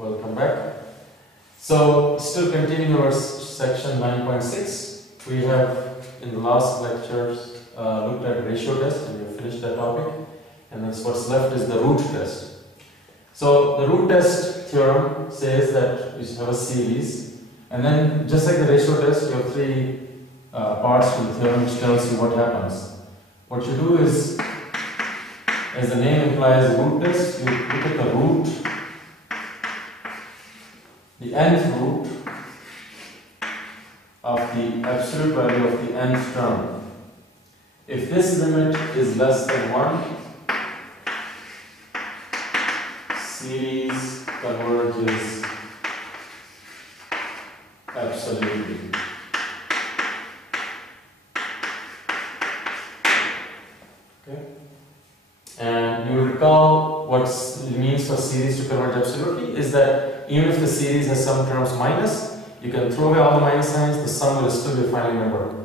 Welcome back. So, still continuing our section 9.6, we have in the last lectures looked at ratio test and we finished that topic, and then what's left is the root test. So, the root test theorem says that you have a series, and then just like the ratio test, you have three parts to the theorem which tells you what happens. What you do is, as the name implies, root test, you look at the root, the nth root of the absolute value of the nth term. If this limit is less than 1, series converges absolutely. Okay? And you recall what it means for series to converge absolutely is that even if the series has some terms minus, you can throw away all the minus signs, the sum will still be a final number.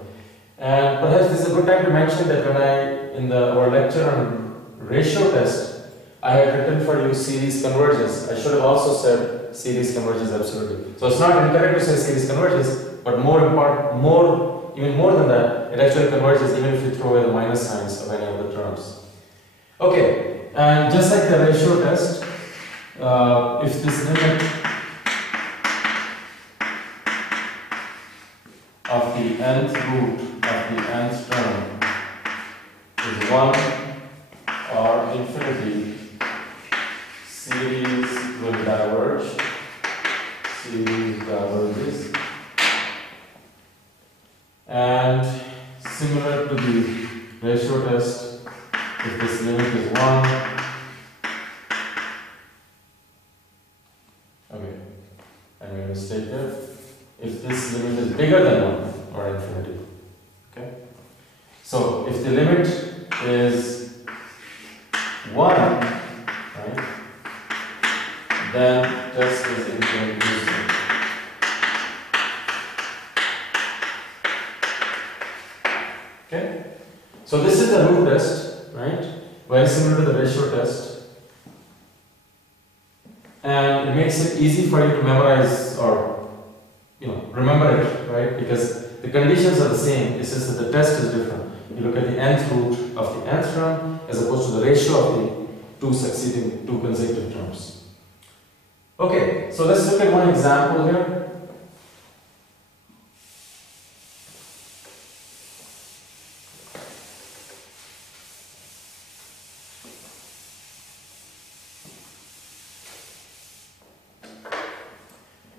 And perhaps this is a good time to mention that when in our lecture on ratio test, I had written for you series converges. I should have also said series converges absolutely. So it's not incorrect to say series converges, but even more than that, it actually converges even if you throw away the minus signs of any of the terms. Okay, and just like the ratio test, if this limit of the nth root of the nth term is 1 or infinity, series will diverge. Series diverges. And similar to the ratio test, if this limit is 1, okay, I made a mistake there. If this limit is bigger than 1 or infinity, okay. So if the limit is 1, right, then test is infinity. Okay. So this is the root test, right? Very similar to the ratio test. And it makes it easy for you to memorize or remember it, right? Because the conditions are the same, it's just that the test is different. You look at the nth root of the nth term as opposed to the ratio of the two consecutive terms. Okay, so let's look at one example here.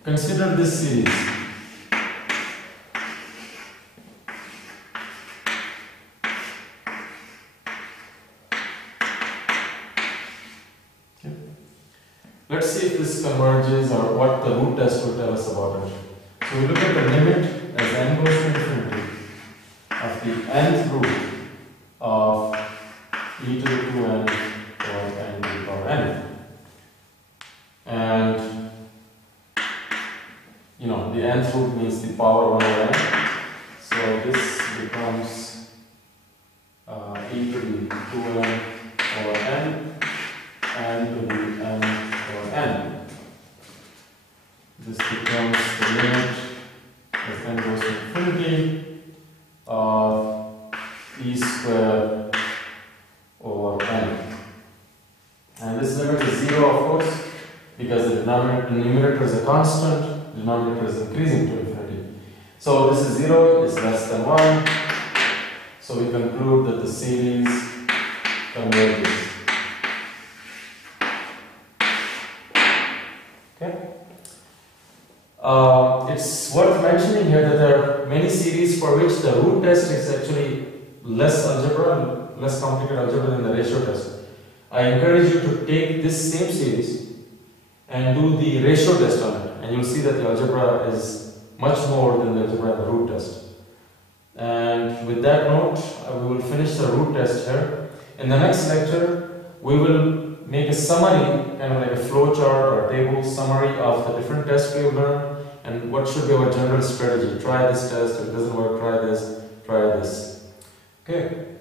Consider this series. Okay. Let's see if this converges or what the root test will tell us about it. So we look at the limit as n goes to infinity of the nth root of e to the 2n or n to the power n. And the nth root means the power 1 over n. So this becomes e to the 2n over n and to the n over n. This becomes the limit as n goes to infinity of e squared over n. And this limit is 0, of course, because the numerator is a constant. The denominator is increasing to infinity. So this is 0, is less than 1. So we conclude that the series converges. Okay. It's worth mentioning here that there are many series for which the root test is actually less complicated algebra than the ratio test. I encourage you to take this same series and do the ratio test on it, and you'll see that the algebra is much more than the algebra in the root test. And with that note, we will finish the root test here. In the next lecture, we will make a summary, kind of like a flow chart or a table summary of the different tests we have learned and what should be our general strategy. Try this test, if it doesn't work, try this, try this. Okay.